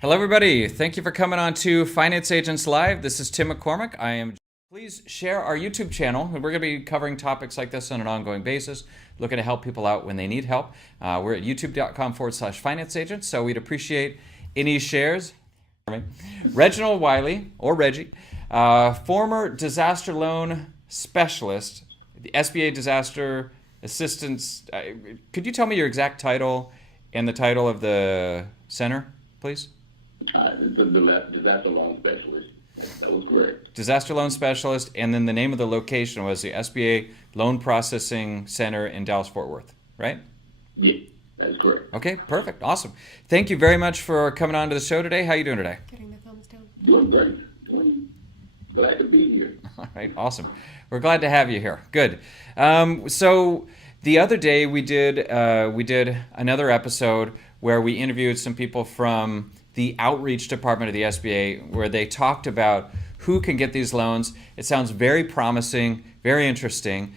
Hello, everybody. Thank you for coming on to Finance Agents Live. This is Tim McCormick. Please share our YouTube channel. We're going to be covering topics like this on an ongoing basis, looking to help people out when they need help. We're at youtube.com/finance agents, so we'd appreciate any shares. Reginald Wiley, or Reggie, former disaster loan specialist, the SBA disaster assistance. Could you tell me your exact title and the title of the center, please? The disaster loan specialist. That was correct. Disaster loan specialist, and then the name of the location was the SBA Loan Processing Center in Dallas-Fort Worth, right? Yeah, that is correct. Okay, perfect, awesome. Thank you very much for coming on to the show today. How are you doing today? Getting the thumbs down. Doing great. Glad to be here. All right, awesome. We're glad to have you here. Good. So the other day we did another episode where we interviewed some people from the outreach department of the SBA, where they talked about who can get these loans. It sounds very promising, very interesting,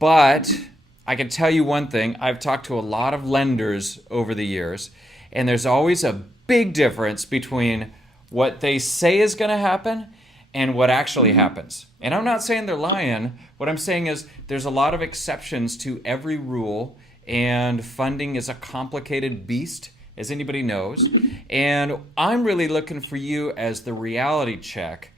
but I can tell you one thing. I've talked to a lot of lenders over the years, and there's always a big difference between what they say is going to happen and what actually happens. And I'm not saying they're lying. What I'm saying is there's a lot of exceptions to every rule, and funding is a complicated beast, as anybody knows. And I'm really looking for you as the reality check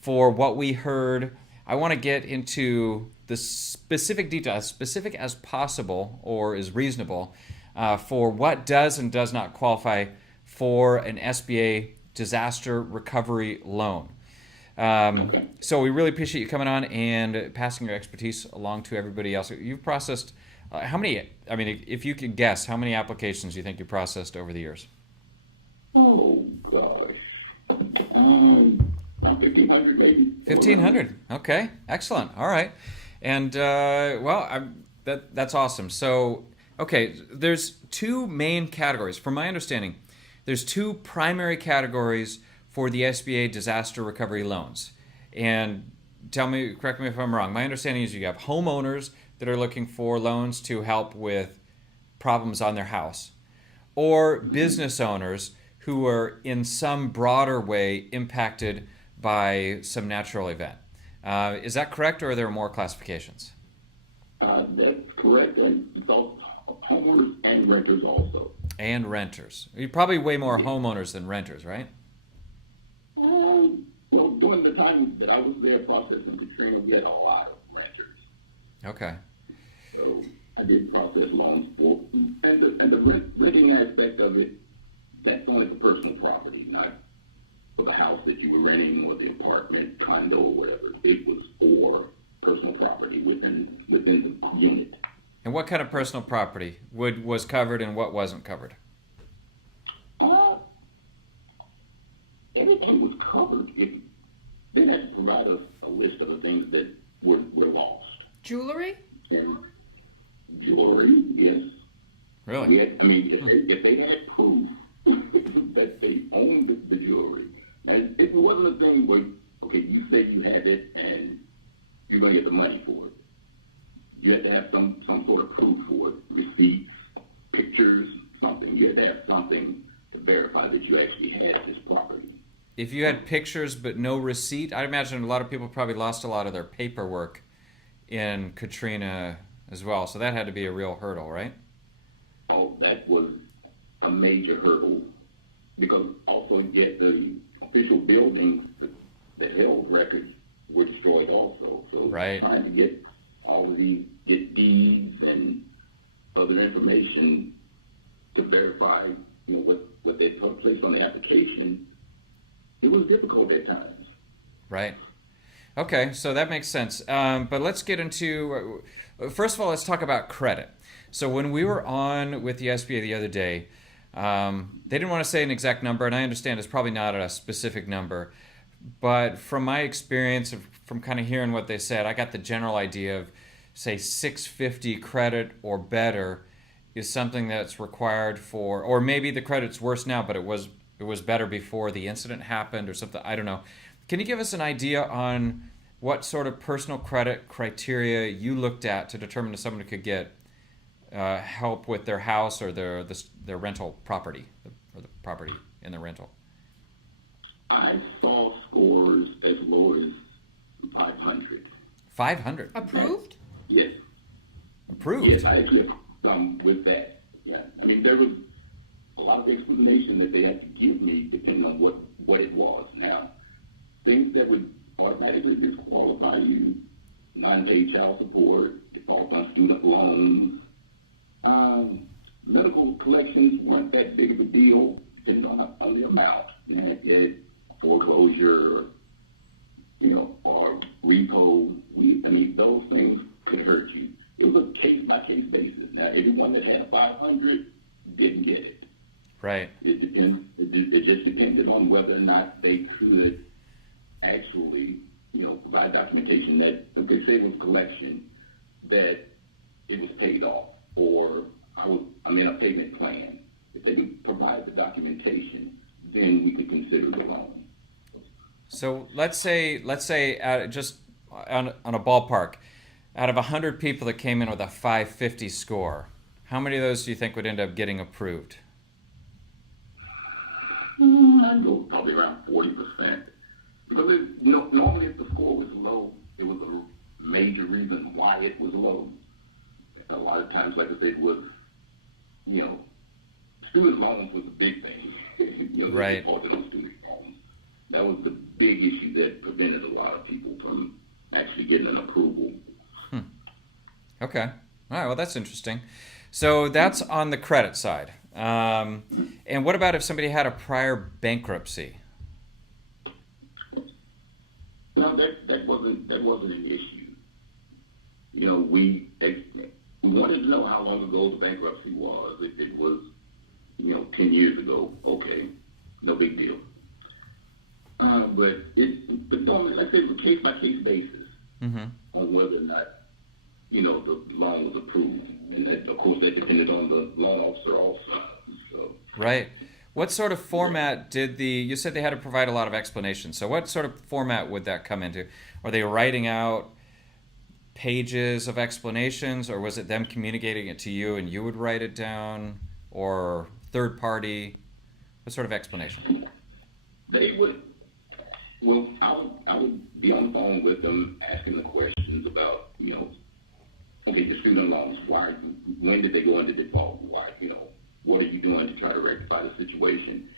for what we heard. I want to get into the specific detail, as specific as possible or as reasonable, for what does and does not qualify for an SBA disaster recovery loan. So we really appreciate you coming on and passing your expertise along to everybody else. You've processed how many, if you could guess, how many applications do you think you processed over the years? Oh, gosh. About 1,500 maybe. 1,500. Okay, excellent. All right. And, that's awesome. So, okay, there's two main categories. From my understanding, there's two primary categories for the SBA disaster recovery loans. And correct me if I'm wrong. My understanding is you have homeowners that are looking for loans to help with problems on their house, or business owners who are in some broader way impacted by some natural event. Is that correct, or are there more classifications? That's correct. And so homeowners and renters also. And renters. You're probably way more homeowners than renters, right? Well, during the time that I was there processing Katrina, we had a lot of renters. Okay. So I did process loans for, and the renting aspect of it, that's only for personal property, not for the house that you were renting or the apartment, condo, or whatever. It was for personal property within the unit. And what kind of personal property was covered and what wasn't covered? Everything was covered. They had to provide us a list of the things that were lost. Jewelry? And jewelry, yes. Really? If they had proof that they owned the jewelry, and it wasn't a thing where, okay, you say you have it and you're going to get the money for it. You had to have some sort of proof for it, receipts, pictures, something. You had to have something to verify that you actually had this property. If you had pictures but no receipt, I imagine a lot of people probably lost a lot of their paperwork in Katrina as well. So that had to be a real hurdle, right? Oh, that was a major hurdle, because also yet the official buildings that held records were destroyed also. So right. Trying to get all of these, get deeds and other information to verify, what they placed on the application, it was difficult at times. Right. Okay, so that makes sense. But let's get into, first of all, let's talk about credit. So when we were on with the SBA the other day, they didn't want to say an exact number, and I understand it's probably not a specific number. But from my experience, from kind of hearing what they said, I got the general idea of, say, 650 credit or better is something that's required for, or maybe the credit's worse now, but it was better before the incident happened or something. I don't know. Can you give us an idea on what sort of personal credit criteria you looked at to determine if someone could get help with their house or their rental property, or the property in the rental? I saw scores as low as 500. 500. Approved? Yes. Approved. Yes, I actually have some with that. Yeah. I mean, there was a lot of explanation that they had to give me depending on what it was. Now, things that would automatically disqualify you, non-pay child support, default on student loans, medical collections weren't that big of a deal, depending on the amount. You know, it foreclosure, or repo. I mean, those things could hurt you. It was a case-by-case basis. Now, everyone that had 500 didn't get it. Right. It depends. It just depended on whether or not they could actually, provide documentation that, if they say it was collection, that it was paid off, or I'm in a payment plan. If they could provide the documentation, then we could consider the loan. So let's say just on a ballpark, out of 100 people that came in with a 550 score, how many of those do you think would end up getting approved? I'd go probably around 40%. Because normally if the score was low, it was a major reason why it was low. A lot of times, like I said, was, student loans was a big thing. Right. Defaulted on student loans. That was the big issue that prevented a lot of people from actually getting an approval. Okay. All right. Well, that's interesting. So that's on the credit side. And what about if somebody had a prior bankruptcy? No, that wasn't an issue. We wanted to know how long ago the bankruptcy was. If it was, 10 years ago, okay, no big deal. But normally, like I said, it was a case by case basis on whether or not, the loan was approved, and that, of course, that depended on the loan officer also. So. Right. What sort of format you said they had to provide a lot of explanation. So what sort of format would that come into? Are they writing out pages of explanations, or was it them communicating it to you and you would write it down, or third party? What sort of explanation? They would, I would be on the phone with them asking the questions about, okay, the student loans, when did they go into default? Why, what are you doing to try to rectify the situation?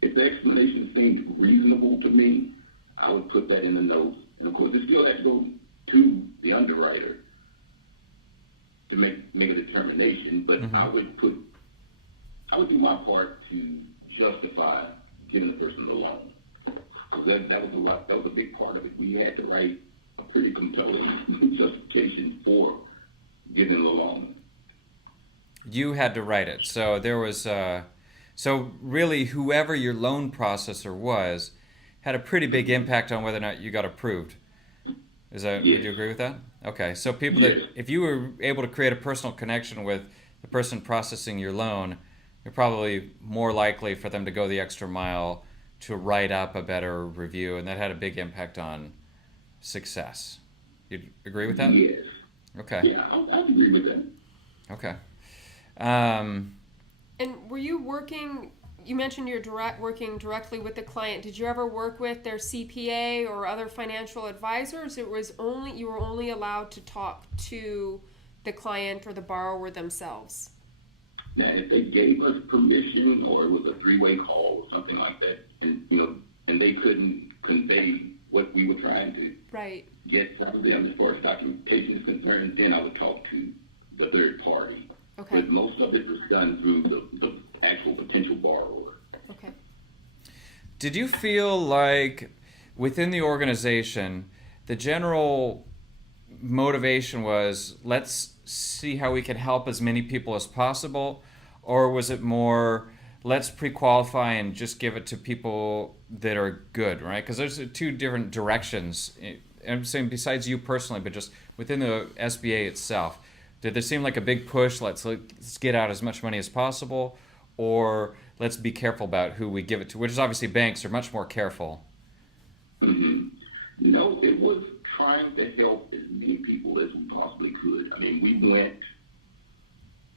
If the explanation seemed reasonable to me, I would put that in the notes. And of course, it still has to go to the underwriter to make a determination, but I would do my part to justify giving the person the loan. Because that was a big part of it. We had to write a pretty compelling justification for giving the loan. You had to write it. So there was, so really whoever your loan processor was had a pretty big impact on whether or not you got approved. Would you agree with that? Okay. So if you were able to create a personal connection with the person processing your loan, you're probably more likely for them to go the extra mile to write up a better review, and that had a big impact on success. You agree with that? Yes. Okay. Yeah, I agree with that. Okay. And were you working? You mentioned you're working directly with the client. Did you ever work with their CPA or other financial advisors? You were only allowed to talk to the client or the borrower themselves. Now, if they gave us permission, or it was a three-way call or something like that, and they couldn't convey what we were trying to get from them as far as documentation is concerned, then I would talk to the third party. Okay. But most of it was done through the actual potential borrower. Okay. Did you feel like within the organization, the general motivation was, let's see how we can help as many people as possible? Or was it more, let's pre-qualify and just give it to people that are good, right? Because there's two different directions. I'm saying besides you personally, but just within the SBA itself. Did there seem like a big push, let's get out as much money as possible, or let's be careful about who we give it to, which is obviously banks are much more careful? Mm-hmm. No, it was trying to help as many people as we possibly could. I mean, we went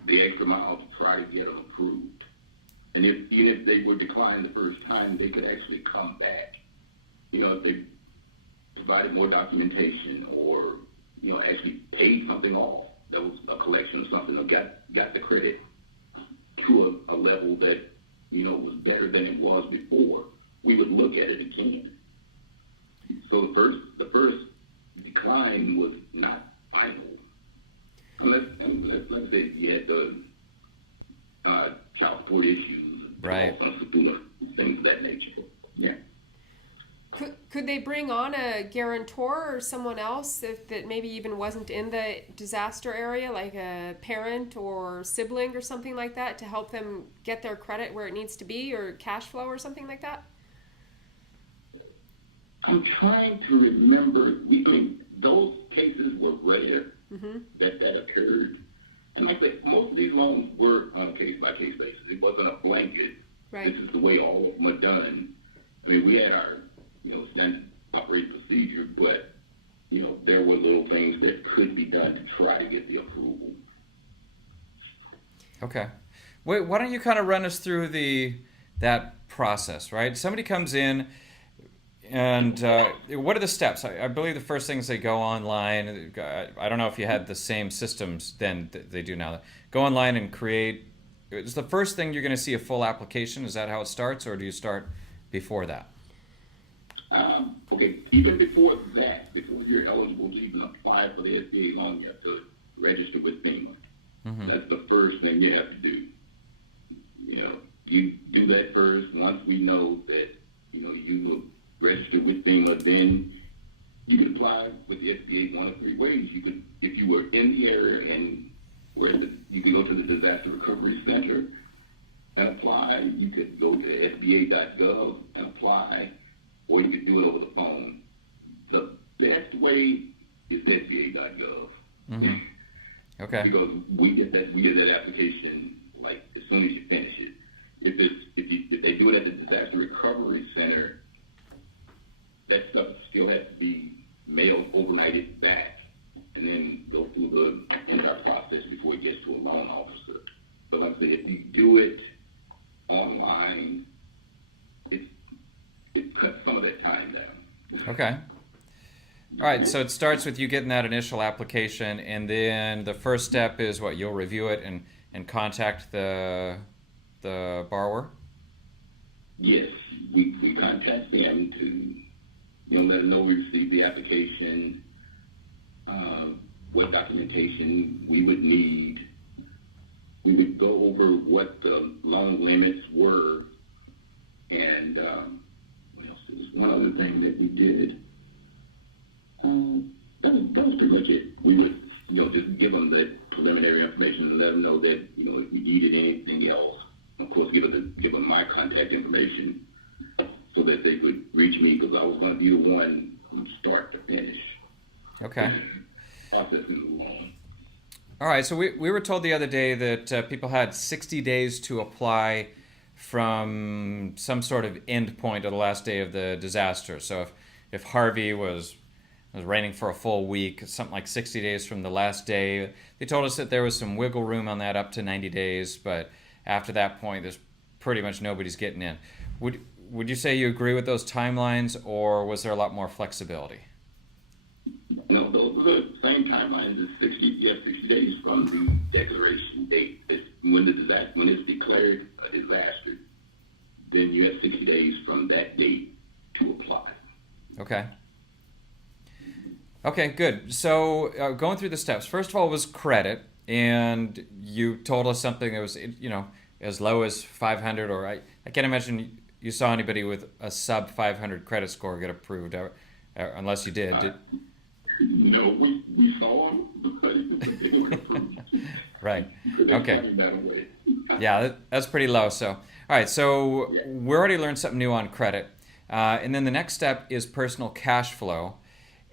the extra mile to try to get them approved. And even if they were declined the first time, they could actually come back. If they provided more documentation or, actually paid something off. That was a collection of something, or got the credit to a level that, was better than it was before, we would look at it again. So the first decline was not final. Let's say you had the child support issues, right? Things of that nature. Yeah. Could they bring on a guarantor or someone else that maybe even wasn't in the disaster area, like a parent or sibling or something like that, to help them get their credit where it needs to be, or cash flow or something like that? I'm trying to remember. Those cases were rare that occurred. And like I said, most of these loans were on a case-by-case basis. It wasn't a blanket. Right. This is the way all of them are done. We had our standard operating procedure, but, there were little things that could be done to try to get the approval. Okay. Wait, why don't you kind of run us through that process, right? Somebody comes in, and what are the steps? I believe the first thing is they go online. I don't know if you had the same systems then that they do now. Go online and create. Is the first thing you're going to see a full application? Is that how it starts, or do you start before that? Okay, even before that, before you're eligible to even apply for the SBA loan, you have to register with FEMA. Mm-hmm. That's the first thing you have to do. You do that first. Once we know that, you will register with FEMA, then you can apply with the SBA one of three ways. You could, if you were in the area and you can go to the Disaster Recovery Center and apply. You could go to SBA.gov and apply, or you could do it over the phone. The best way is SBA.gov. Mm-hmm. Okay. Because we get that application like as soon as you finish it. If they do it at the Disaster Recovery Center, that stuff still has to be mailed, overnighted back, and then go through the entire process before it gets to a loan officer. But like I said, if you do it online, it cuts some of that time down. Okay. All right, so it starts with you getting that initial application, and then the first step is what? You'll review it and contact the borrower? Yes, we contact them to let them know we received the application, what documentation we would need. We would go over what the loan limits were, and what else? There was one other thing that we did. That was pretty much it. We would, just give them the preliminary information and let them know that, if we needed anything else, of course, give them my contact information so that they could reach me, because I was going to be the one from start to finish. Okay. Processing the loan. All right, so we were told the other day that people had 60 days to apply from some sort of end point of the last day of the disaster. So if Harvey was raining for a full week, something like 60 days from the last day. They told us that there was some wiggle room on that up to 90 days, but after that point, there's pretty much nobody's getting in. Would you say you agree with those timelines, or was there a lot more flexibility? No, those are the same timelines as 60 days from the declaration date. When it's declared a disaster, then you have 60 days from that date to apply. Okay. Okay, good. So going through the steps, first of all was credit, and you told us something that was, as low as 500, or I can't imagine you saw anybody with a sub 500 credit score get approved, unless you did. No, we saw them, but they weren't approved. Right. Okay. Yeah, that's pretty low. So, all right. So we already learned something new on credit, and then the next step is personal cash flow.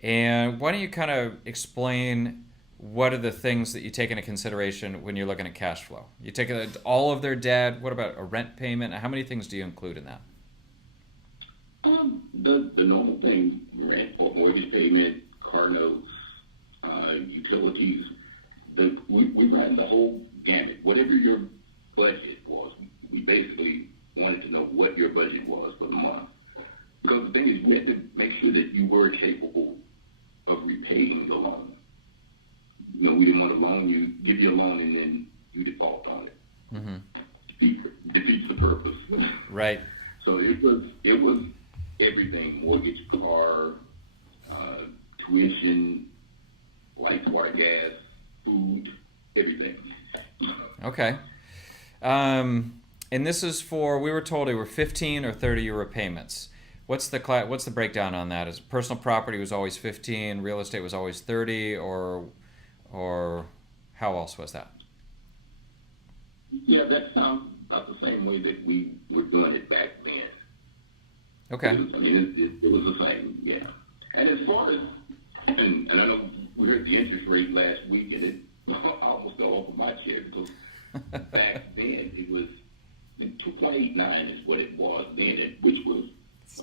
And why don't you kind of explain what are the things that you take into consideration when you're looking at cash flow? You take all of their debt. What about a rent payment? How many things do you include in that? The normal things: rent, mortgage payment, car notes, utilities. We ran the whole gamut. Whatever your budget was, we basically loan and then you default on it. Mm-hmm. Defeats the purpose. Right. So it was everything: mortgage, car, tuition, lights, water, gas, food, everything. Okay. And this is for, we were told it were 15 or 30-year repayments. What's the breakdown on that? Is personal property was always 15, real estate was always 30, or how else was that? Yeah, that sounds about the same way that we were doing it back then. Okay. It was the same, yeah. And as far as, and I know we heard the interest rate last week, and it almost fell off of my chair because back then it was 2.89 is what it was then, which was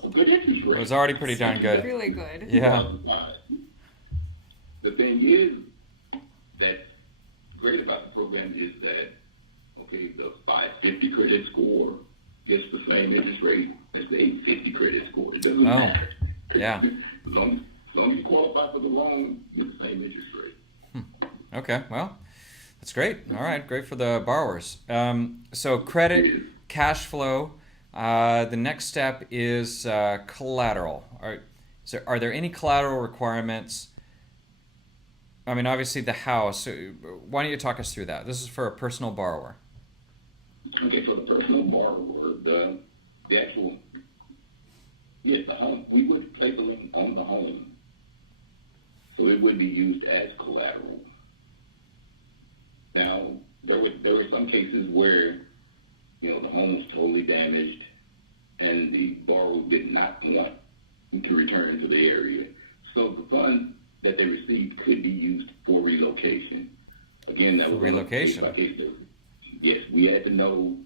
a good interest rate. It was already pretty darn good. Really good. Yeah. The thing is that's great about the program is that, okay, the 550 credit score gets the same interest rate as the 850 credit score. It doesn't matter. Yeah. As long as you qualify for the loan, you get the same interest rate. Okay, well, that's great. All right, great for the borrowers. So credit, cash flow. The next step is collateral. Are there any collateral requirements? I mean, obviously the house. Why don't you talk us through that? This is for a personal borrower. Okay, for the personal borrower, the actual, yes, the home, we would place a lien on the home. So it would be used as collateral. Now, there were some cases where, the home was totally damaged and the borrower did not want to return to the area. So the funds that they received could be used for relocation. Again, that was relocation. Yes, we had to know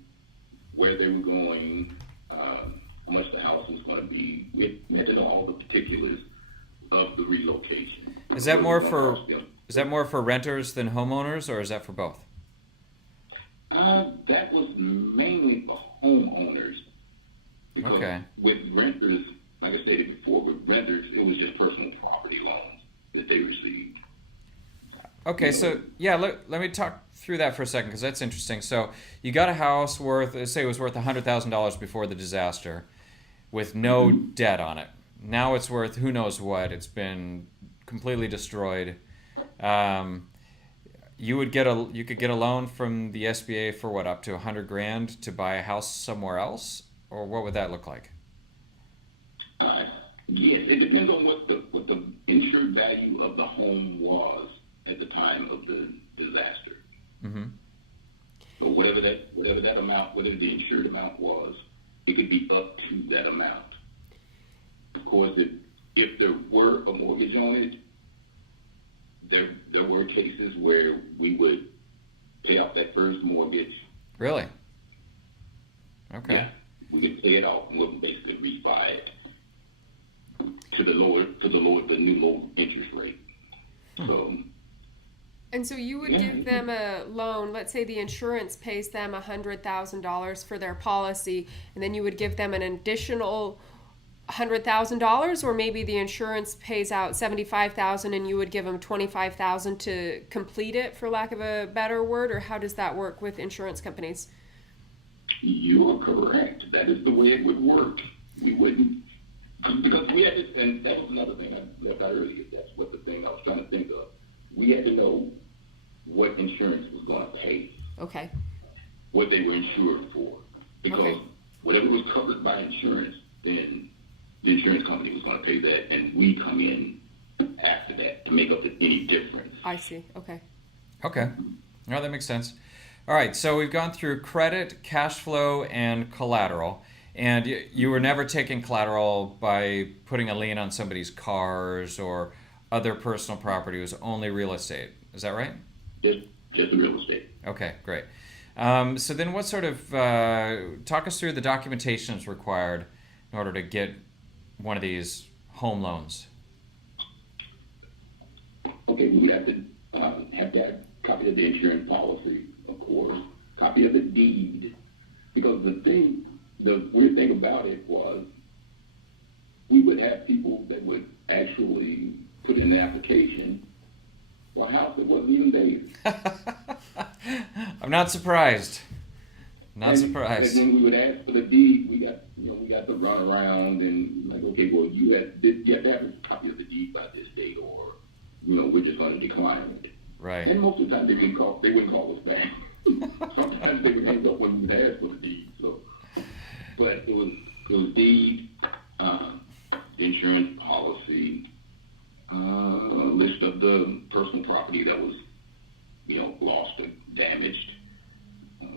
where they were going, how much the house was going to be. We had to know all the particulars of the relocation. Is that more for renters than homeowners, or is that for both? That was mainly for homeowners. Because okay. With renters, like I stated before, with renters, it was just personal property loans that they received. Okay, so yeah, let me talk through that for a second because that's interesting. So you got a house worth, say it was worth $100,000 before the disaster with no debt on it. Now it's worth who knows what. It's been completely destroyed. You could get a loan from the SBA for what, up to $100,000 to buy a house somewhere else, or what would that look like? Yes, it depends on what the insured value of the home was at the time of the disaster. Mm-hmm. So whatever that amount, whatever the insured amount was, it could be up to that amount. Of course, if there were a mortgage on it, there were cases where we would pay off that first mortgage. Really? Okay. Yeah, we could pay it off and we'll basically refi it to the new low interest rate. So. And so you would give them a loan, let's say the insurance pays them $100,000 for their policy, and then you would give them an additional $100,000, or maybe the insurance pays out $75,000 and you would give them $25,000 to complete it, for lack of a better word, or how does that work with insurance companies? You are correct. That is the way it would work. We wouldn't, because we had to, and that was another thing I left out earlier. That's what the thing I was trying to think of. We had to know what insurance was going to pay. Okay. What they were insured for. Because whatever was covered by insurance, then the insurance company was going to pay that, and we come in after that to make up any difference. I see. Okay. Okay. No, that makes sense. All right, so we've gone through credit, cash flow, and collateral. And you were never taking collateral by putting a lien on somebody's cars or other personal property. It was only real estate. Is that right? Just the real estate. Okay, great. So then what sort of, talk us through the documentation that's required in order to get one of these home loans. Okay, we have to have that copy of the insurance policy, of course, copy of the deed. Because the weird thing about it was we would have people that would actually put in the application for a house that wasn't even theirs. I'm not surprised. Not And surprised. then we would ask for the deed. We got to run around and like, okay, well, you have to have a copy of the deed by this date, or we're just going to decline it. Right. And most of the time they wouldn't call us back. Sometimes they would hang up when we would ask for the deed. So, but it was deed, insurance policy, list of the personal property that was lost or damaged,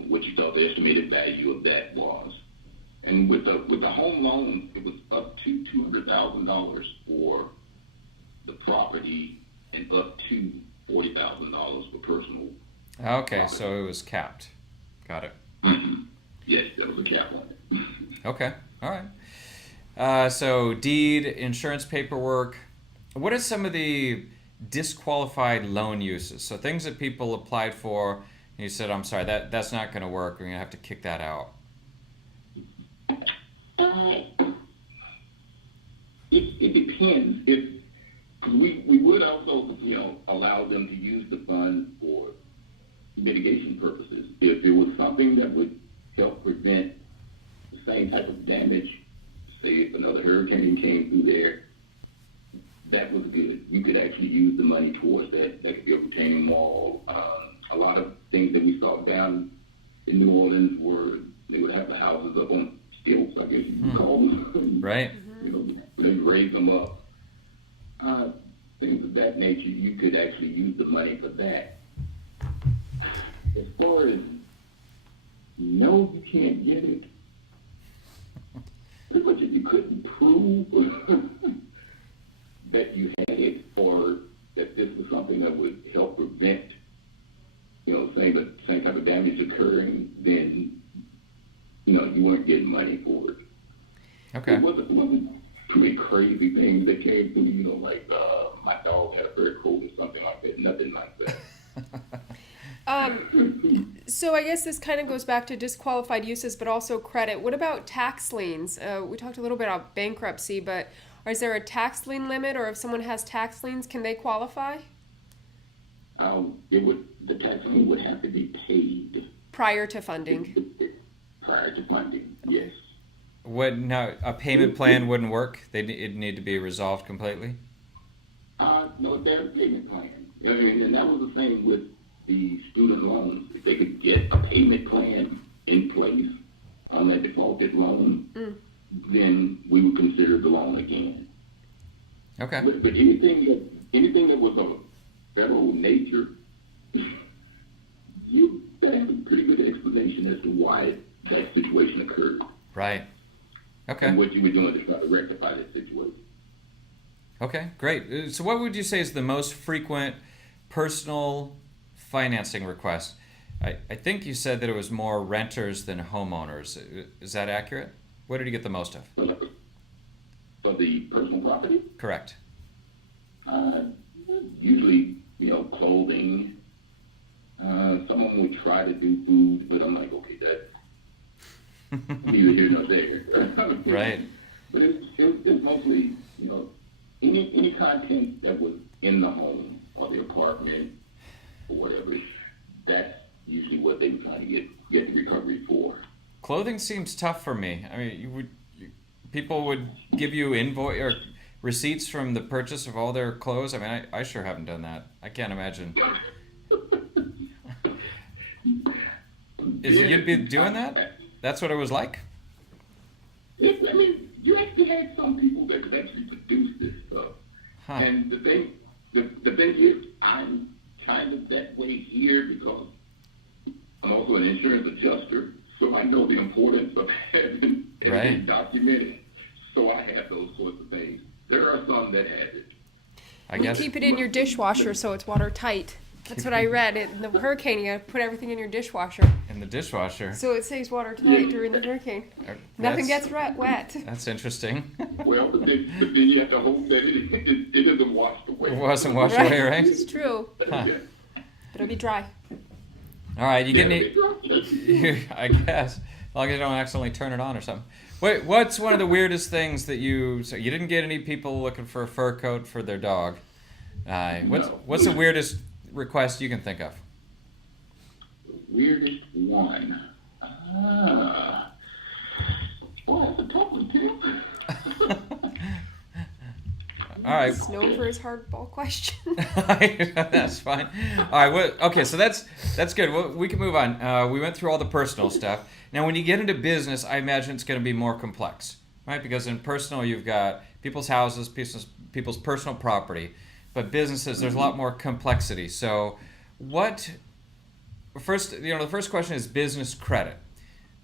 what you thought the estimated value of that was. And with the home loan, it was up to $200,000 for the property and up to $40,000 for personal. Okay, property. so it was capped. Got it. Mm-hmm. Yes, that was a cap on it. Okay, all right. So deed, insurance paperwork. What are some of the disqualified loan uses? So things that people applied for, and you said, I'm sorry, that's not going to work. We're going to have to kick that out. It depends. If we would also, allow them to use the fund for mitigation purposes. If there was something that would help prevent the same type of damage, say if another hurricane came through there, that was good. You could actually use the money towards that. That could be a retaining wall. A lot of things that we saw down in New Orleans were they would have the houses up on stilts, I guess you could call them. Right. They raise them up. Things of that nature, you could actually use the money for that. As far as no, you can't get it. Pretty much if you couldn't prove that you had it or that this was something that would help prevent, same type of damage occurring, then, you weren't getting money for it. Okay. It wasn't too many crazy things that came through, like my dog had a fur coat or something like that. Nothing like that. So I guess this kind of goes back to disqualified uses, but also credit. What about tax liens? We talked a little bit about bankruptcy, but is there a tax lien limit, or if someone has tax liens, can they qualify? The tax lien would have to be paid Prior to funding. prior to funding. Yes. Now a payment plan wouldn't work? It'd need to be resolved completely? No, there's a payment plan. And that was the same with the student loans. If they could get a payment plan in place on that defaulted loan, then we would consider the loan again. Okay. But anything that was of federal nature, you better have a pretty good explanation as to why that situation occurred. Right. Okay. And what you were doing to try to rectify that situation. Okay, great. So what would you say is the most frequent personal financing request? I think you said that it was more renters than homeowners. Is that accurate? What did you get the most of? For the personal property? Correct. Usually, clothing. Someone would try to do food, but I'm like, okay, that's neither here nor there. Right. But it's mostly, any content that was in the home or the apartment or whatever. That's usually what they were trying to get the recovery for. Clothing seems tough for me. I mean, people would give you invoice or receipts from the purchase of all their clothes. I mean, I sure haven't done that. I can't imagine. You'd be doing that? That's what it was like? I mean, you actually had some people that could actually produce this stuff. Huh. And the thing is, I'm kind of that way here because I'm also an insurance adjuster, so I know the importance of having everything documented. So I have those sorts of things. There are some that have it. I guess. Keep it in your dishwasher so it's watertight. That's what I read. In the hurricane, you got to put everything in your dishwasher. In the dishwasher? So it stays watertight during the hurricane. Nothing gets wet. That's interesting. Well, but then you have to hope that it isn't washed away. It wasn't washed away, right? It's true. Huh. Yeah. It'll be dry. All right, you get any? I guess, as long as you don't accidentally turn it on or something. Wait, what's one of the weirdest things that so you didn't get any people looking for a fur coat for their dog? What's the weirdest request you can think of? Weirdest one. Well, that's a tough one, Tim. All right. He's known for his hardball question. That's fine. All right. Well, okay. So that's good. Well, we can move on. We went through all the personal stuff. Now, when you get into business, I imagine it's going to be more complex, right? Because in personal, you've got people's houses, people's personal property, but businesses, there's a lot more complexity. So, the first question is business credit.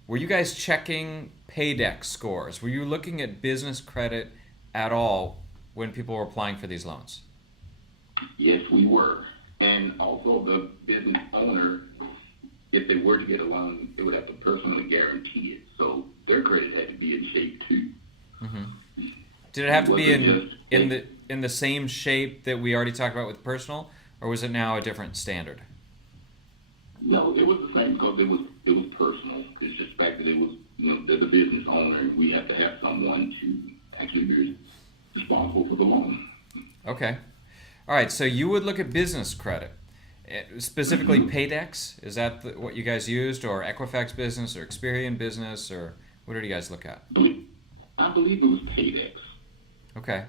Were you guys checking paydex scores? Were you looking at business credit at all when people were applying for these loans? Yes, we were. And also the business owner, if they were to get a loan, they would have to personally guarantee it. So their credit had to be in shape too. Mm-hmm. Did it have to be in the same shape that we already talked about with personal, or was it now a different standard? No, it was the same because it was personal. It's just the fact that it was, they're the business owner, and we have to have someone to actually be responsible for the loan. Okay. All right, so you would look at business credit, specifically Paydex. Is that what you guys used, or Equifax Business, or Experian Business, or what did you guys look at? I believe it was Paydex. Okay.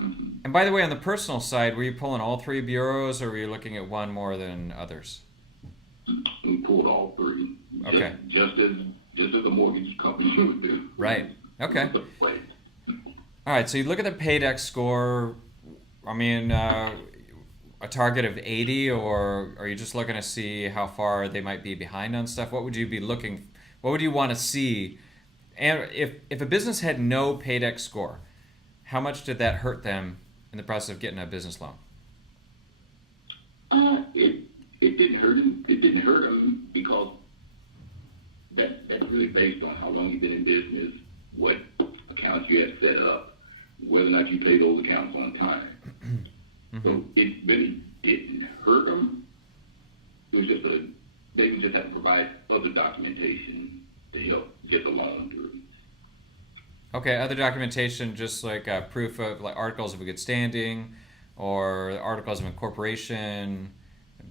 Mm-hmm. And by the way, on the personal side, were you pulling all three bureaus, or were you looking at one more than others? We pulled all three. Okay. Just as a mortgage company would do. Right. Okay. All right, so you look at the Paydex score. I mean, a target of 80, or are you just looking to see how far they might be behind on stuff? What would you be looking? What would you want to see? And if a business had no Paydex score, how much did that hurt them in the process of getting a business loan? It didn't hurt him. It didn't hurt him because that's really based on how long you've been in business, what accounts you have set up, whether or not you pay those accounts on time. Mm-hmm. So it really didn't hurt them. It was just they just have to provide other documentation to help get the loan through. Okay, other documentation, just like proof of like articles of a good standing, or articles of incorporation,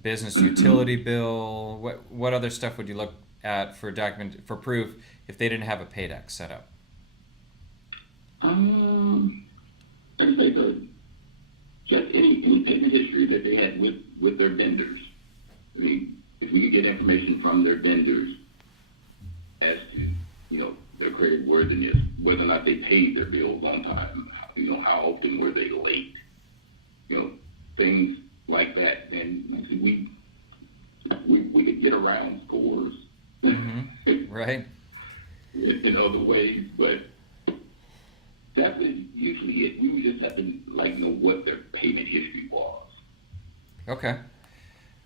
business utility bill. What other stuff would you look at for proof if they didn't have a Paydex set up? I'd say just any payment history that they had with their vendors. I mean, if we could get information from their vendors as to their credit worthiness, whether or not they paid their bills on time, how often were they late, things like that, then actually we could get around scores. Mm-hmm. Right. in other ways, but that's usually it. We would just have to know what their payment history was. Okay.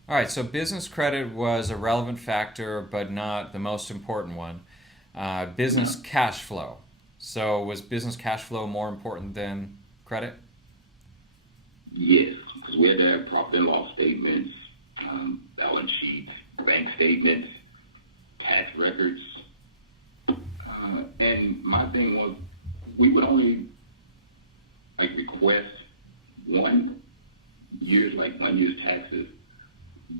All right. So business credit was a relevant factor, but not the most important one. Business cash flow. So was business cash flow more important than credit? Yes, because we had to have profit and loss statements, balance sheets, bank statements, tax records. And my thing was, we would only request 1 year's taxes,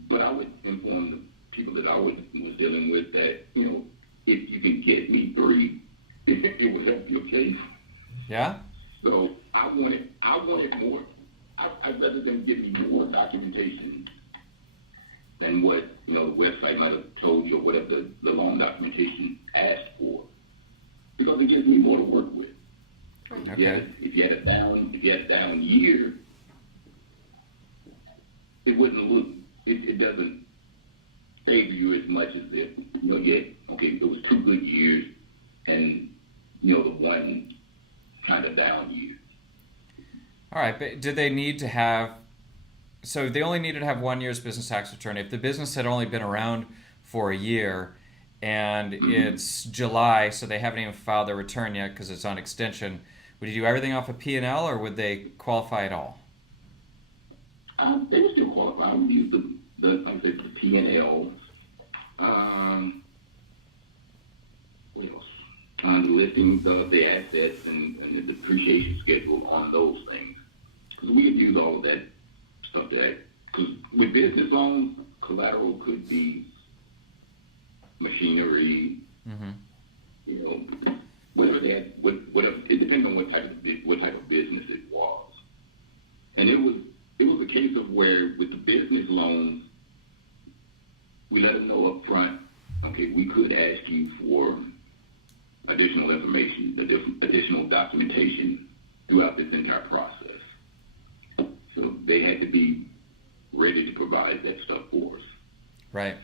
but I would inform the people that I was dealing with that, if you can get me 3, it would help your case. Yeah. So I wanted more. I'd rather them give me more documentation than what the website might have told you, or whatever the loan documentation asked for, because it gives me more to work with. Right. Okay. If you had a down year, it wouldn't look. It doesn't favor you as much as if it was 2 good years and the one kind of down year. All right, but did they need to have? So they only needed to have 1 year's business tax return. If the business had only been around for a year, and it's July, so they haven't even filed their return yet because it's on extension, would you do everything off of P&L, or would they qualify at all? They would still qualify. We use the P&L. What else? The listings of the assets and the depreciation schedule on those things. Because we could use all of that stuff because with business loans, collateral could be machinery, Mm-hmm. you know, whatever they had, whatever. It depends on what type of business it was. And it was a case of where with the business loans, we let them know up front, okay, we could ask you for additional information, additional documentation throughout this entire process. So they had to be ready to provide that stuff for us. Right.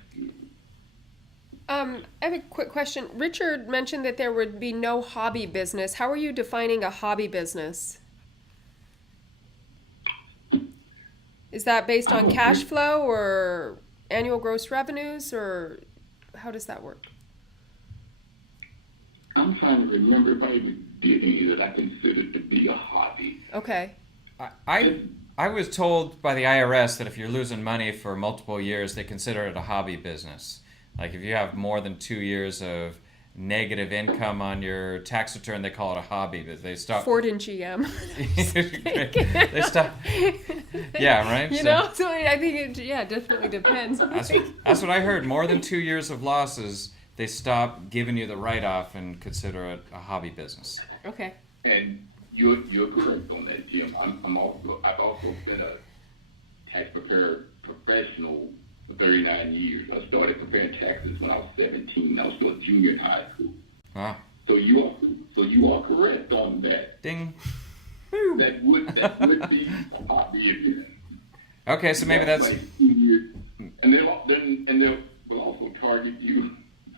I have a quick question. Richard mentioned that there would be no hobby business. How are you defining a hobby business? Is that based on cash flow or annual gross revenues, or how does that work? I'm trying to remember if I even did any that I considered to be a hobby. Okay. I was told by the IRS that if you're losing money for multiple years, they consider it a hobby business. Like if you have more than 2 years of negative income on your tax return, they call it a hobby. But they stop. Ford and GM. They stop. Yeah, right. You know, so I think it definitely depends. That's what I heard. More than 2 years of losses, they stop giving you the write-off and consider it a hobby business. Okay. And you're correct on that, Jim. I've also been a tax preparer professional for 39 years. I started preparing taxes when I was 17. I was still a junior in high school. Wow. So you are correct on that. Ding. That would be a hobby if you. Okay, so maybe that's. Like 2 years, and they'll also target you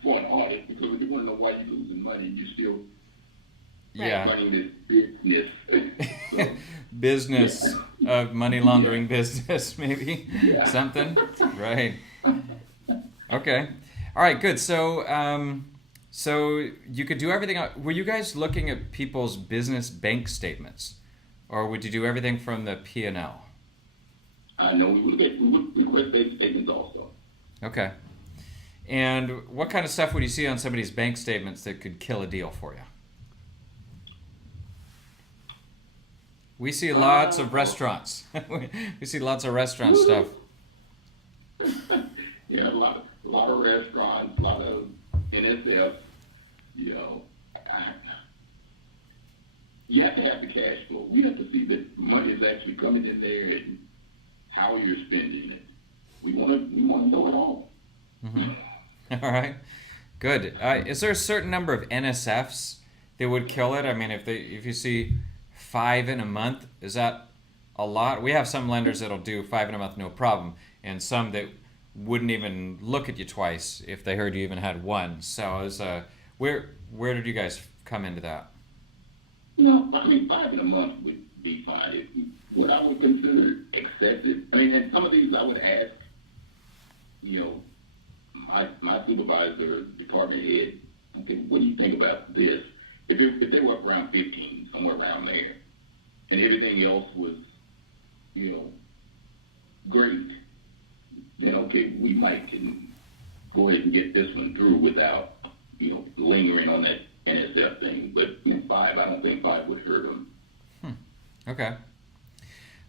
for an audit because they want to know why you're losing money. You're still running this business. So, business of money laundering business, maybe something, right? Okay, all right, good. So, so you could do everything. Were you guys looking at people's business bank statements, or would you do everything from the P&L? No, we would request bank statements also. Okay, and what kind of stuff would you see on somebody's bank statements that could kill a deal for you? We see lots of restaurants. We see lots of restaurant stuff. Yeah, a lot of restaurants, a lot of NSF. You know, you have to have the cash flow. We have to see that money is actually coming in there and how you're spending it. We want to know it all. Mm-hmm. All right, good. Is there a certain number of NSFs that would kill it? I mean, if you see 5 in a month, is that a lot? We have some lenders that'll do 5 in a month, no problem, and some that wouldn't even look at you twice if they heard you even had one. So, where did you guys come into that? No, I mean 5 in a month would be fine. What I would consider excessive. I mean, and some of these I would ask, you know, my supervisor, department head, okay, what do you think about this? If they were up around 15, somewhere around there, and everything else was, you know, great, then okay, we might can go ahead and get this one through without, you know, lingering on that NSF thing. But 5, I don't think 5 would hurt them. Okay.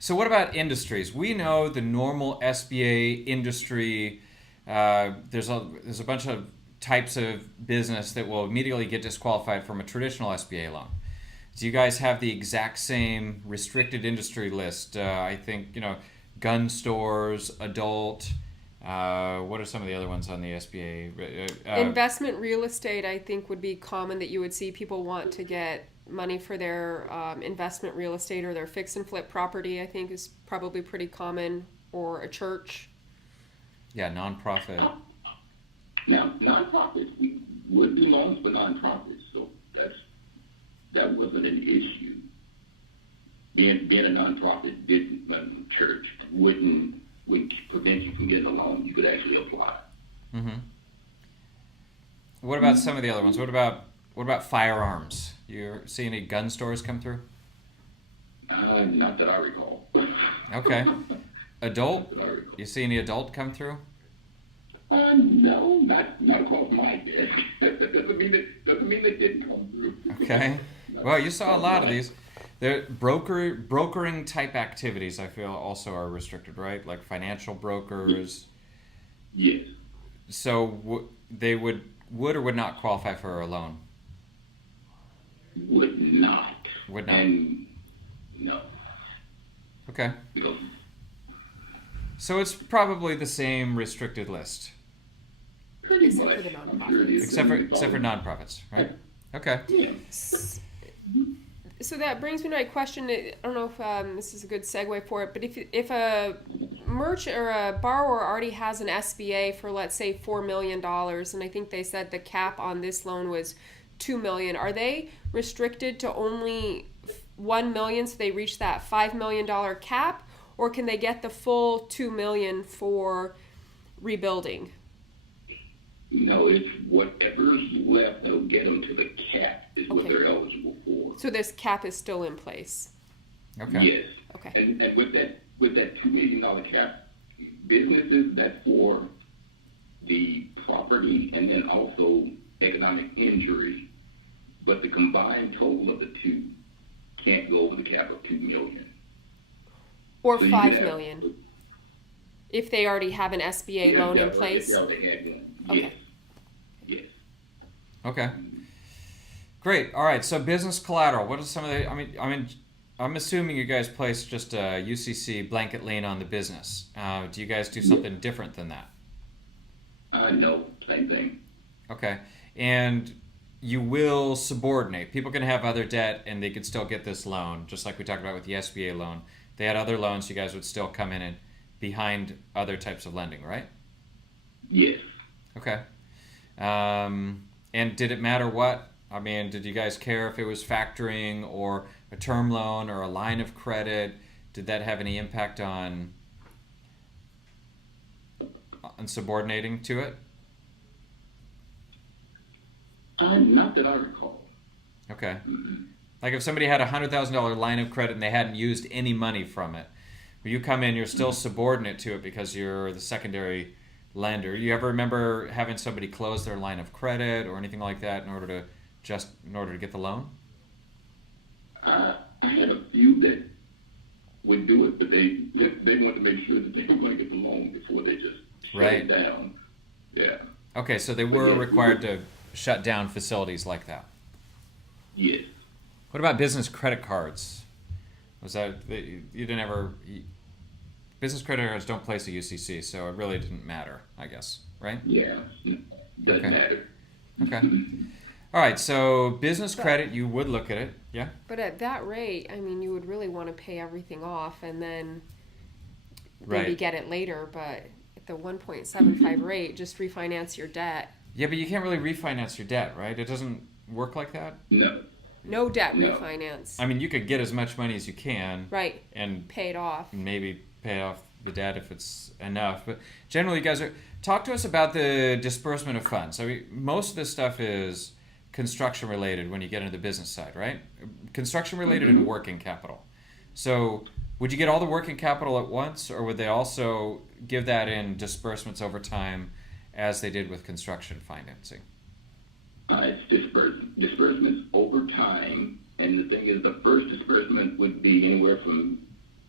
So what about industries? We know the normal SBA industry. There's a bunch of types of business that will immediately get disqualified from a traditional SBA loan. Do you guys have the exact same restricted industry list? I think, you know, gun stores, adult. What are some of the other ones on the SBA? Investment real estate, I think, would be common that you would see people want to get money for their investment real estate or their fix and flip property, I think is probably pretty common, or a church. Yeah, nonprofit. Now, nonprofits, we would do loans for nonprofits, so that wasn't an issue. Being a nonprofit church wouldn't prevent you from getting a loan. You could actually apply. Mm-hmm. What about some of the other ones? What about firearms? You see any gun stores come through? Not that I recall. Okay. Adult? You see any adult come through? No, not across my desk. That doesn't mean they didn't come through. Okay. Well, you saw a lot of these. The brokering type activities, I feel, also are restricted, right? Like financial brokers. Yes. So they would or would not qualify for a loan? Would not. Would not. And no. Okay. Because, So it's probably the same restricted list, pretty Except much. for the I'm sure it is. except for nonprofits, right? Okay. Yeah. So that brings me to my question. I don't know if this is a good segue for it, but if a merchant or a borrower already has an SBA for, let's say, $4 million, and I think they said the cap on this loan was $2 million, are they restricted to only $1 million, so they reach that $5 million cap, or can they get the full $2 million for rebuilding? No, it's whatever's left that'll get them to the cap is what Okay. they're eligible for. So this cap is still in place. Okay. Yes. Okay. And with that $2 million cap, businesses, that's for the property and then also economic injury. But the combined total of the two can't go over the cap of $2 million. Or So you $5 could have- million, if they already have an SBA Yeah, loan in if place. they already had one. Okay. Yes. Yes. Okay. Great. All right. So business collateral. What are some of the? I'm assuming you guys place just a UCC blanket lien on the business. Do you guys do something different than that? No, same thing. Okay. And you will subordinate. People can have other debt and they could still get this loan, just like we talked about with the SBA loan. They had other loans. You guys would still come in and behind other types of lending, right? Yes. Okay. And did it matter what? I mean, did you guys care if it was factoring or a term loan or a line of credit? Did that have any impact on subordinating to it? Not that I recall. Okay. Mm-hmm. Like if somebody had a $100,000 line of credit and they hadn't used any money from it, when you come in, you're still subordinate to it because you're the secondary lender. You ever remember having somebody close their line of credit or anything like that in order to get the loan? I had a few that would do it, but they wanted to make sure that they were going to get the loan before they just shut Right. it down. Yeah. Okay, so they were required to shut down facilities like that. Yes. What about business credit cards? Was that you didn't ever? Business credit cards don't place a UCC, so it really didn't matter, I guess, right? Yeah. Doesn't Okay. matter. Okay. All right, so business credit, you would look at it, yeah? But at that rate, I mean, you would really want to pay everything off and then maybe Right. get it later. But at the 1.75 rate, just refinance your debt. Yeah, but you can't really refinance your debt, right? It doesn't work like that. No. No debt No. refinance. I mean, you could get as much money as you can, Right. and Pay it off. maybe pay off the debt if it's enough. But generally, you guys talk to us about the disbursement of funds. I mean, most of this stuff is construction related when you get into the business side, right? Construction related and working capital. So would you get all the working capital at once, or would they also give that in disbursements over time as they did with construction financing? It's disbursements over time, and the thing is, the first disbursement would be anywhere from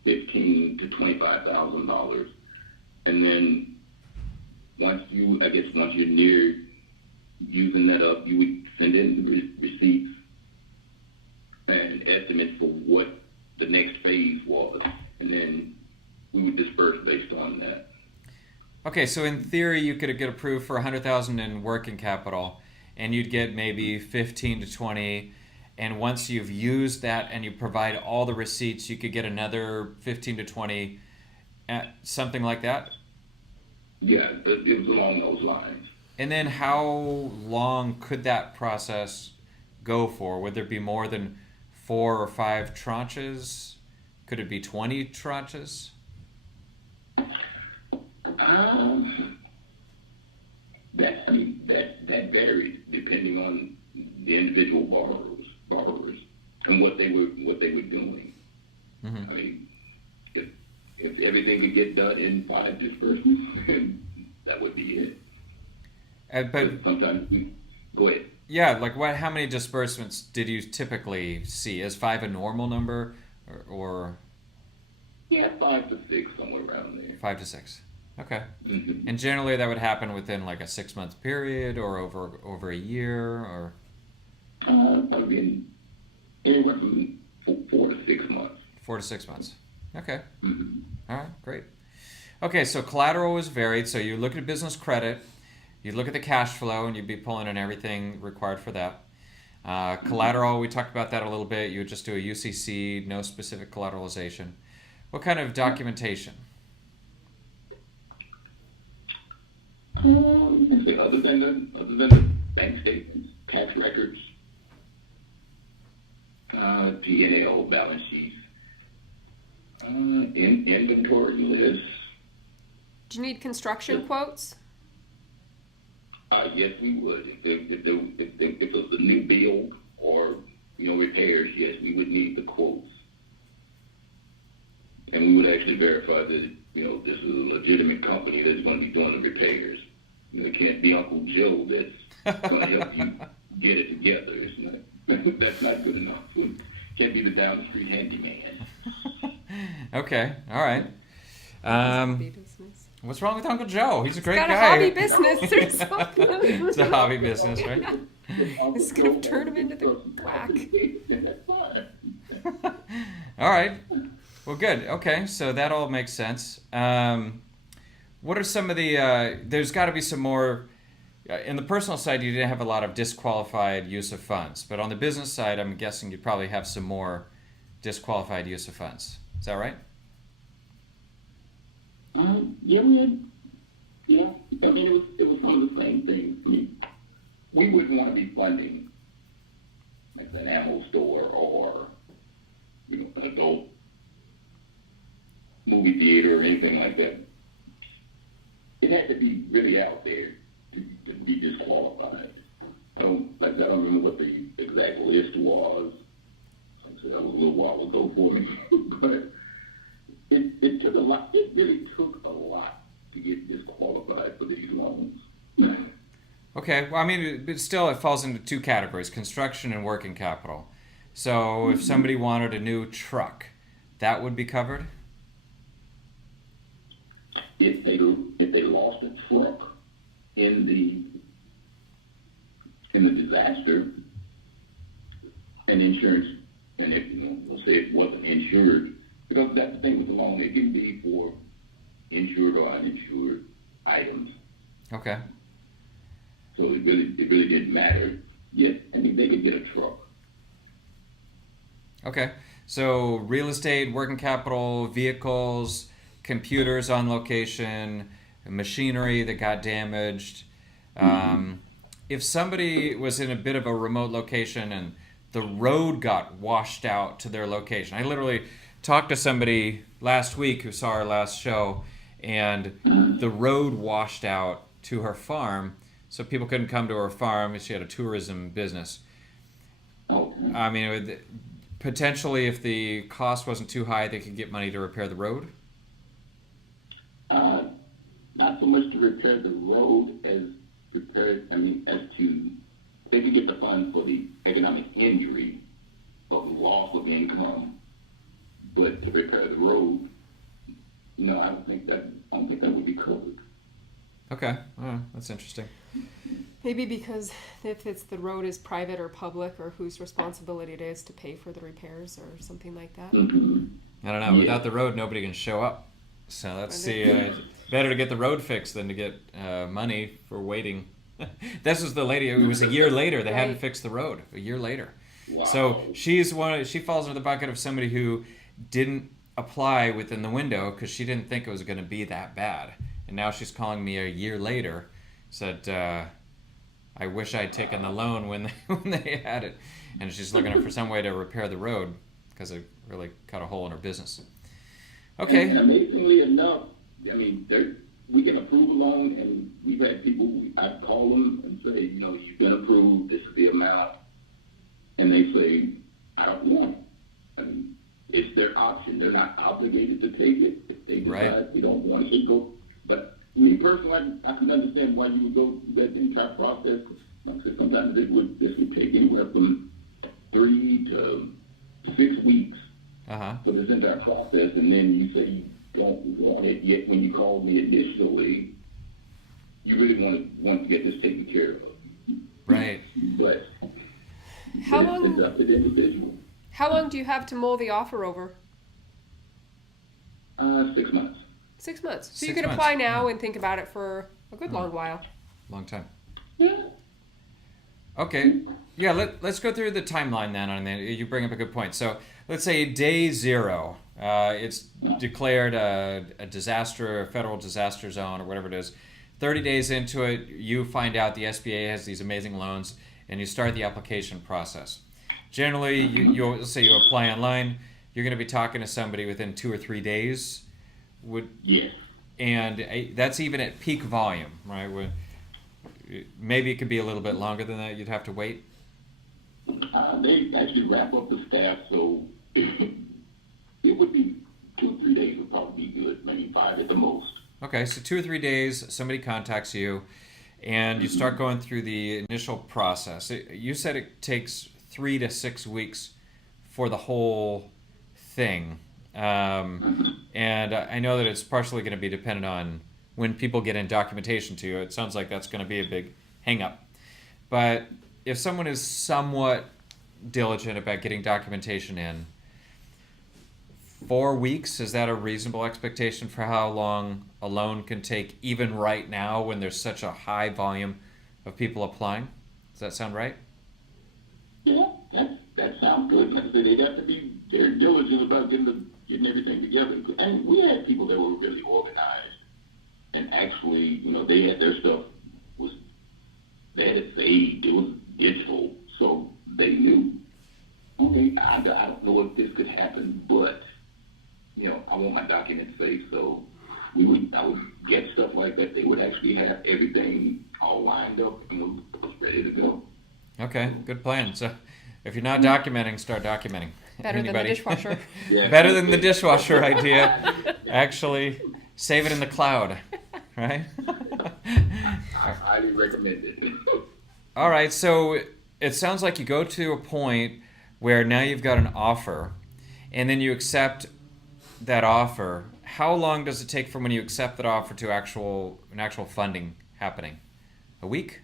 $15,000 to $25,000, and then once you're near using that up, you would send in receipts and estimates for what the next phase was, and then we would disperse based on that. Okay, so in theory, you could get approved for $100,000 in working capital, and you'd get maybe 15 to 20. And once you've used that and you provide all the receipts, you could get another 15 to 20, something like that. Yeah, it was along those lines. And then how long could that process go for? Would there be more than 4 or 5 tranches? Could it be 20 tranches? That varied depending on the individual borrowers and what they were doing. Mm-hmm. I mean, if everything could get done in 5 disbursements, that would be it. But Sometimes go ahead. yeah, like what? How many disbursements did you typically see? Is 5 a normal number, or Yeah, 5 to 6, somewhere around there. 5 to 6? Okay. Mm-hmm. And generally that would happen within like a 6 month period or over a year or Probably anywhere from 4 to 6 months. 4 to 6 months. Okay. Mm-hmm. All right, great. Okay, so collateral was varied. So you look at business credit, you look at the cash flow, and you'd be pulling in everything required for that. Collateral, we talked about that a little bit. You would just do a UCC, no specific collateralization. What kind of documentation? Other than the bank statements, tax records, P&L, balance sheets, inventory lists. Do you need construction quotes? Yes, we would. If it was a new build or repairs, yes, we would need the quotes, and we would actually verify that this is a legitimate company that's going to be doing the repairs. It can't be Uncle Joe that's going to help you get it together. It's not, that's not good enough. It can't be the down the street handyman. Okay, all right. Hobby business. What's wrong with Uncle Joe? He's a great Got guy. a hobby business or something. It's a hobby business, right? It's gonna turn him into the black. All right. Well, good. Okay, so that all makes sense. What are some of the? There's got to be some more. In the personal side, you didn't have a lot of disqualified use of funds, but on the business side, I'm guessing you probably have some more disqualified use of funds. Is that right? Yeah, we had. Yeah, I mean, it was some of the same things. I mean, we wouldn't want to be funding like an ammo store or an adult movie theater or anything like that. It had to be really out there to be disqualified. I don't remember what the exact list was. Like I said, that was a little while ago for me, but it took a lot. It really took a lot to get disqualified for these loans. Okay. Well, I mean, but still, it falls into two categories: construction and working capital. So, if somebody wanted a new truck, that would be covered. If they lost a truck in the disaster, and insurance, and if we'll say it wasn't insured, because that's the thing with the loan, it can be for insured or uninsured items. Okay. So it really didn't matter. Yet, I mean, they could get a truck. Okay. So, real estate, working capital, vehicles, computers on location, machinery that got damaged. If somebody was in a bit of a remote location and the road got washed out to their location, I literally talked to somebody last week who saw our last show, and the road washed out to her farm, so people couldn't come to her farm. She had a tourism business. I mean, it would, potentially, if the cost wasn't too high, they could get money to repair the road. Not so much to repair the road as they could get the funds for the economic injury of loss of income, but to repair the road, no, I don't think that would be covered. Okay, that's interesting. Maybe because if the road is private or public, or whose responsibility it is to pay for the repairs or something like that. Mm-hmm. I don't know. Yeah. Without the road, nobody can show up. So let's see. Better to get the road fixed than to get money for waiting. This was the lady. It was a year later. They hadn't fixed the road. A year later. Wow. So she falls into the bucket of somebody who didn't apply within the window because she didn't think it was going to be that bad. And now she's calling me a year later. Said, I wish I'd taken the loan when they had it. And she's looking for some way to repair the road because it really cut a hole in her business. Okay. And amazingly enough, I mean, we can approve a loan, and we've had people, I call them and say, you've been approved, this is the amount, and they say, I don't want it. I mean, it's their option. They're not obligated to take it. If they decide they don't want it, go. But me personally, I can understand why you would go through that entire process. Like I said, sometimes this would take anywhere from 3 to 6 weeks for this entire process, and then you say you don't want it. Yet when you called me initially, you really want to get this taken care of. Right. But How it's long? up to the individual. How long do you have to mull the offer over? 6 months. 6 months. So you 6 could months, apply now yeah. and think about it for a good long while. Long time. Yeah. Okay. Yeah, let's go through the timeline then on that. You bring up a good point. So let's say day 0, it's declared a disaster, a federal disaster zone or whatever it is. 30 days into it, you find out the SBA has these amazing loans and you start the application process. Generally, you'll say you apply online, you're going to be talking to somebody within 2 or 3 days. Yes. And that's even at peak volume, right? Maybe it could be a little bit longer than that. You'd have to wait. They actually wrap up the staff, so it would be 2 or 3 days would probably be good, maybe 5 at the most. Okay, so 2 or 3 days, somebody contacts you, and you start going through the initial process. You said it takes 3 to 6 weeks for the whole thing. And I know that it's partially going to be dependent on when people get in documentation to you. It sounds like that's going to be a big hang-up. But if someone is somewhat diligent about getting documentation in, 4 weeks, is that a reasonable expectation for how long a loan can take, even right now when there's such a high volume of people applying? Does that sound right? Yeah, that sounds good. Like I said, they'd have to be very diligent about getting everything together. And we had people that were really organized. And actually, they had their stuff, they had it saved. It was digital. So they knew, okay, I don't know if this could happen, but, I want my documents safe. So I would get stuff like that. They would actually have everything all lined up and was ready to go. Okay, good plan. So if you're not documenting, start documenting. Better than the dishwasher. Yeah. Better than the dishwasher idea. Actually, save it in the cloud, right? I highly recommend it. All right, so it sounds like you go to a point where now you've got an offer, and then you accept that offer. How long does it take from when you accept that offer to an actual funding happening? A week?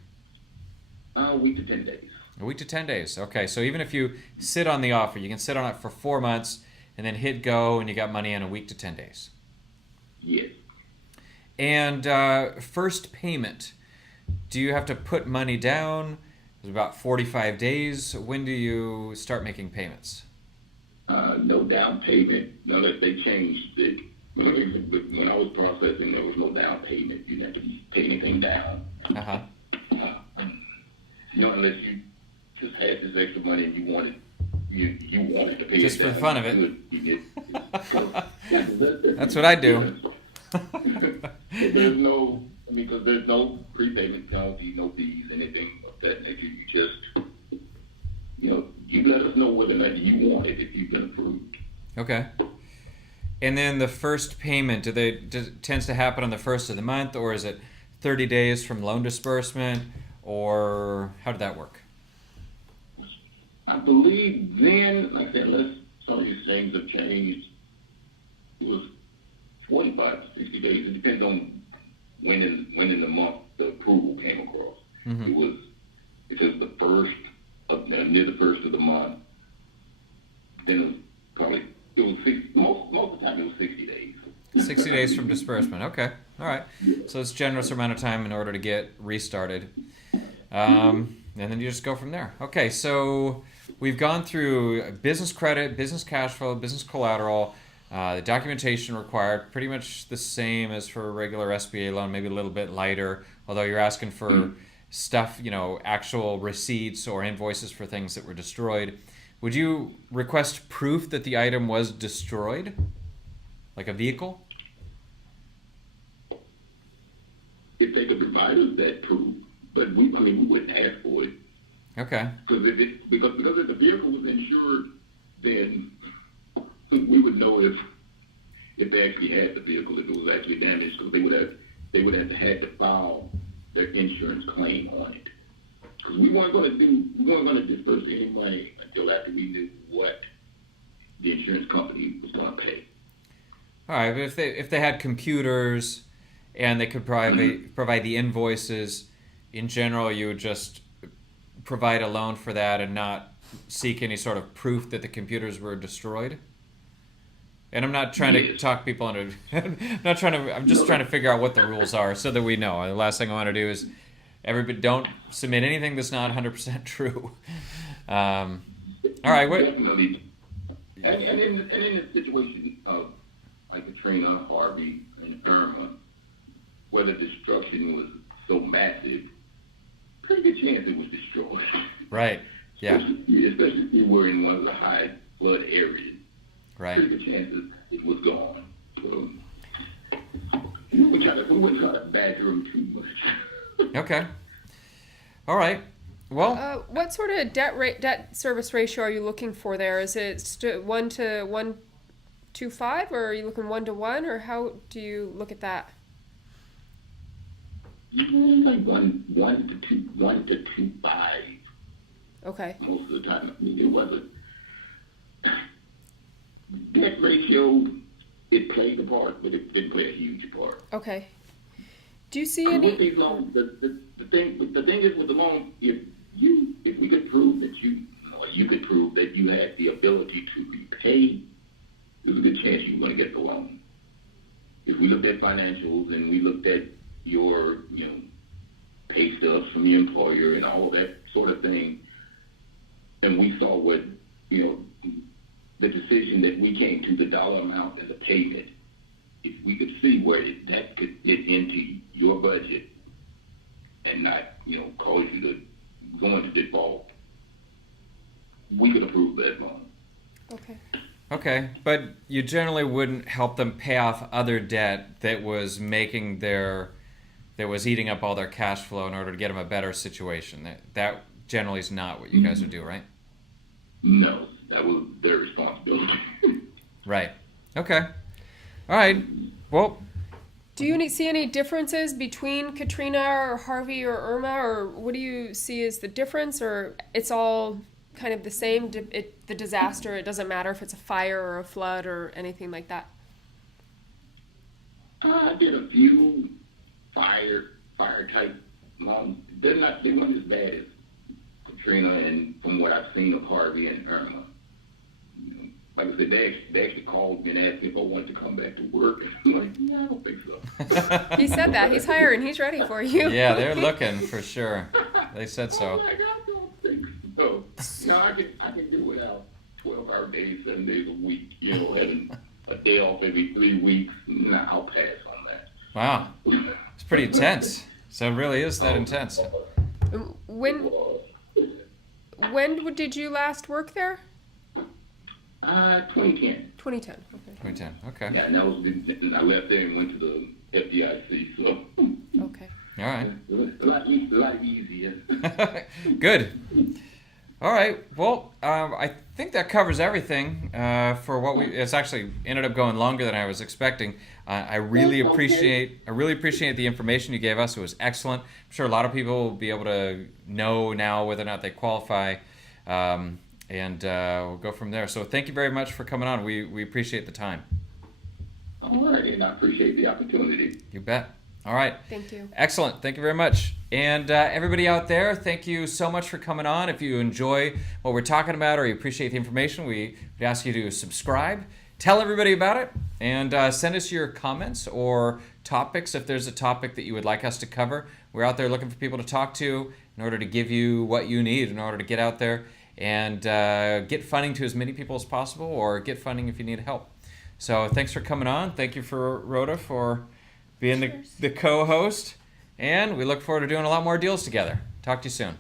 A week to 10 days. A week to 10 days. Okay, so even if you sit on the offer, you can sit on it for 4 months and then hit go, and you got money in a week to 10 days. Yes. And first payment, do you have to put money down? It's about 45 days. When do you start making payments? No down payment, unless they changed it. When I was processing, there was no down payment. You didn't have to pay anything down. Uh-huh. Unless you just had this extra money and you wanted to pay Just it for down. the fun of it. That's That's what I do. There's no, because there's no prepayment penalty, no fees, anything of that nature. You just, you let us know whether or not you want it if you've been approved. Okay. And then the first payment, tends to happen on the first of the month, or is it 30 days from loan disbursement, or how did that work? I believe then, like I said, unless some of these things have changed, it was 45 to 60 days. It depends on when in the month the approval came across. Mm-hmm. It says the first of near the first of the month. Then it was most of the time it was 60 days. 60 days from disbursement. Okay. All right. So it's a generous amount of time in order to get restarted. And then you just go from there. Okay. So we've gone through business credit, business cash flow, business collateral, the documentation required, pretty much the same as for a regular SBA loan, maybe a little bit lighter, although you're asking for stuff, actual receipts or invoices for things that were destroyed. Would you request proof that the item was destroyed? Like a vehicle? If they could provide us that proof, but we wouldn't ask for it. Okay. Because if the vehicle was insured, then we would know if they actually had the vehicle, if it was actually damaged, because they would have to file their insurance claim on it. Because we weren't going to disperse any money until after we knew what the insurance company was going to pay. All right, but if they had computers and they could provide the invoices, in general, you would just provide a loan for that and not seek any sort of proof that the computers were destroyed. And I'm not trying to talk people into. Not trying to. I'm just trying to figure out what the rules are so that we know. The last thing I want to do is everybody don't submit anything that's not 100% true. All right. What? Definitely. And in the situation of like Katrina, Harvey, and Irma, where the destruction was so massive, pretty good chance it was destroyed. Right. Yeah. Especially if you were in one of the high flood areas. Right. Pretty good chances it was gone. So we wouldn't try to badger them too much. Okay. All right. Well, what sort of debt service ratio are you looking for there? Is it 1 to 1.25, or are you looking 1 to 1, or how do you look at that? Like 1 to 2.5. Okay. Most of the time, I mean, it wasn't. Debt ratio, it played a part, but it didn't play a huge part. Okay. Do you see any? With these loans, the thing is with the loan, if we could prove that you could prove that you had the ability to repay, there's a good chance you were going to get the loan. If we looked at financials and we looked at your, pay stubs from the employer and all that sort of thing, and we saw what, the decision that we came to, the dollar amount as a payment, if we could see where that could fit into your budget and not, cause you to go into default, we could approve that loan. Okay. okay, but you generally wouldn't help them pay off other debt that was eating up all their cash flow in order to get them a better situation. That generally is not what you guys would do, right? No, that was their responsibility. Right. Okay. All right. Well, do you see any differences between Katrina or Harvey or Irma, or what do you see as the difference, or it's all kind of the same? The disaster, it doesn't matter if it's a fire or a flood or anything like that. I did a few fire type loans. They weren't as bad as Katrina, and from what I've seen of Harvey and Irma. Like I said, they actually called me and asked me if I wanted to come back to work. I'm like, no, I don't think so. He said that. He's hiring. He's ready for you. Yeah, they're looking for sure. They said so. I'm like, I don't think so. No, I can do without 12-hour days, 7 days a week. Having a day off every 3 weeks. Nah, I'll pass on that. Wow, it's pretty intense. So it really is that intense. When did you last work there? 2010. 2010. Okay. 2010. Okay. Yeah, and I left there and went to the FDIC. So. Okay. All right. A lot easier. Good. All right. Well, I think that covers everything for what it's actually ended up going longer than I was expecting. I really appreciate the information you gave us. It was excellent. I'm sure a lot of people will be able to know now whether or not they qualify, and we'll go from there. So thank you very much for coming on. We appreciate the time. All right, and I appreciate the opportunity. You bet. All right. Thank you. Excellent. Thank you very much. And everybody out there, thank you so much for coming on. If you enjoy what we're talking about or you appreciate the information, we ask you to subscribe, tell everybody about it, and send us your comments or topics if there's a topic that you would like us to cover. We're out there looking for people to talk to in order to give you what you need in order to get out there and get funding to as many people as possible, or get funding if you need help. So thanks for coming on. Thank you for Rhoda for being the co-host, and we look forward to doing a lot more deals together. Talk to you soon.